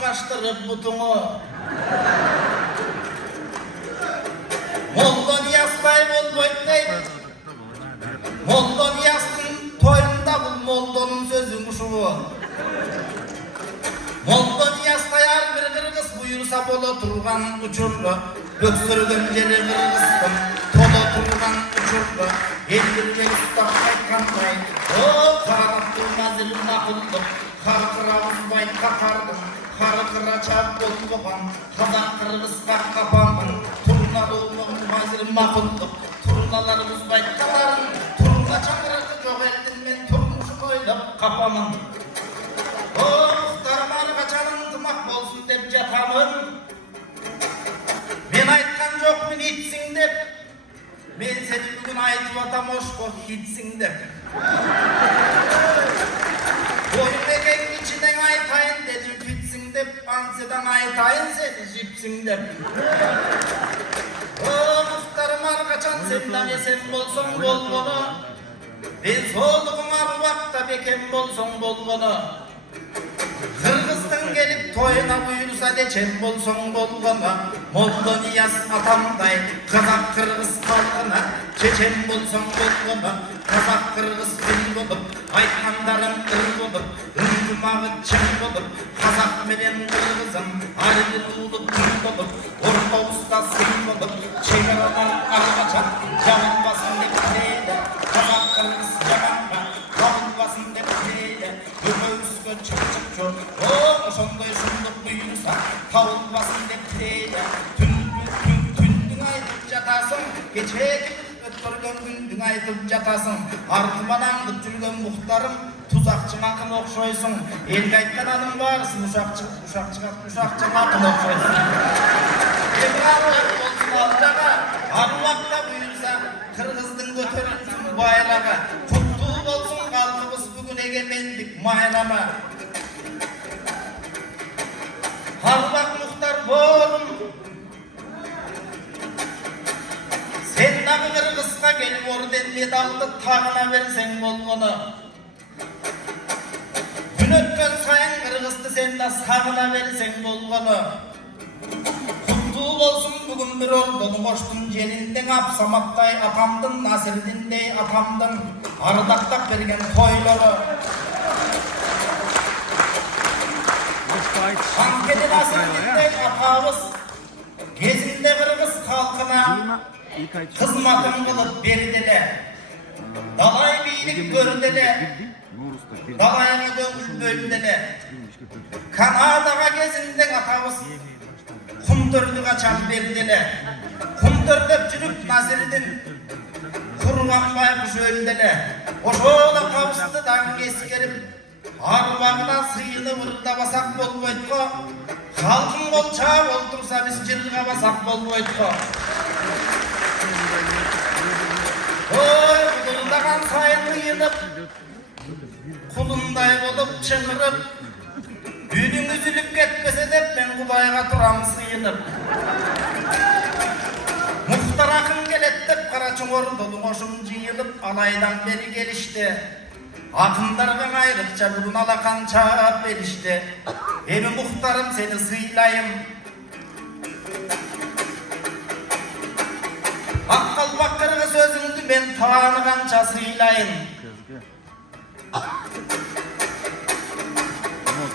kaçtırıp butunu. Moldan yastay bolboytay. Moldan yastın toyunda bul moldanın sözün uşuğu. Moldan yastayar bir kırgız buyursa bola turgan uçurlu. Öksürgün jeri kırgızdım tola turgan uçurlu. Eldirgen ustak kaytkanday. O karanaptığına zil nakıldım. Karkıra uzbay kakardım. Karkıra çap bolboğan. Kazak kırgız kapandım. Turnalı olmağın hazır makıldım. Turnalarımız bay katarım. Turna çakırıkı çok ettim ben turmuşu koydum kapamın. Muhtarım kaçanın tımak bolsun dep jatamın. Men aytkan jok men itsin dep. Men seni bugün aytıp atam oşko hitsin dep. Boyun eken içinden aytayın dedim fitsin dep. Anseden aytayın seni jipsin dep. Muhtarım kaçan senden esen bolson bolgonu. Ben solduğum arvakta beken bolson bolgonu. Kırgız'dan gelip toyuna buyursa deçen bolson bolgona. Moldan yas atamday Kazak Kırgız halkına. Çeçen bolson bolgona. Kazak Kırgız bin bolup aytkandarım ır bolup ırgımağı çın bolup Kazak menen Kırgız'ım ayrı ulup tüm bolup orta usta sın bolup çeviradan argaçan camın basın dep teyde Kazak Kırgız jamanma camın basın dep teyde Göğüskö çık çık çok o sonday şunduk buyursa tavuk basın dep teyde tündün aytıp jatasın geçe öttürgön gündün aytıp jatasın artımadan gıtçülgön muhtarım tuzakçı akın okşoysun elge aytkan adım varsın uşakçı akın okşoysun Ebrarlar olsun aldaga arvakta buyursa Kırgızdın götürünsün bayrağa kutlu olsun kalkımız bugün egemenlik mayrama Harvak muhtar bolum sen nağı Kırgız'a gelip oradan medallı tağına versen bolgonu gün ötken sayın Kırgız'dı sen de sağına versen bolgonu kutlu olsun bugün bir ordunu koştun jelinden apsamaktay atamdın Nasir'dindey atamdın ardaktak bergen toyları Ankeli Nasir'dindey atabız gezinde Kırgız halkına hizmatın kılıp berdiler dalay beylik gördüler dalayına döngül böldüler Kanadaga gezinden atabız kumdördü kaçan berdiler kumdördep jürüp Nasir'din kurban baykuş öldüler oşoğla kavuştu dan keskerip Arvağına sıyını vırda basak bolboytko halkın bolça oltursa biz jırga basak bolboytko Oy kudurdagan sayını yınıp kulunday bolup çıngırıp Düğünün üzülüp ketmese de ben Kudayga turam sıyınıp Muhtar akın gelettip Karaçoğur dolu koşum jıyılıp alaydan beri gelişti Akındargan ayrıkça bugün alakan çağırıp verişti Emi muhtarım seni sıylayım Akkalbak Kırgız sözündü ben tağını kança sıylayım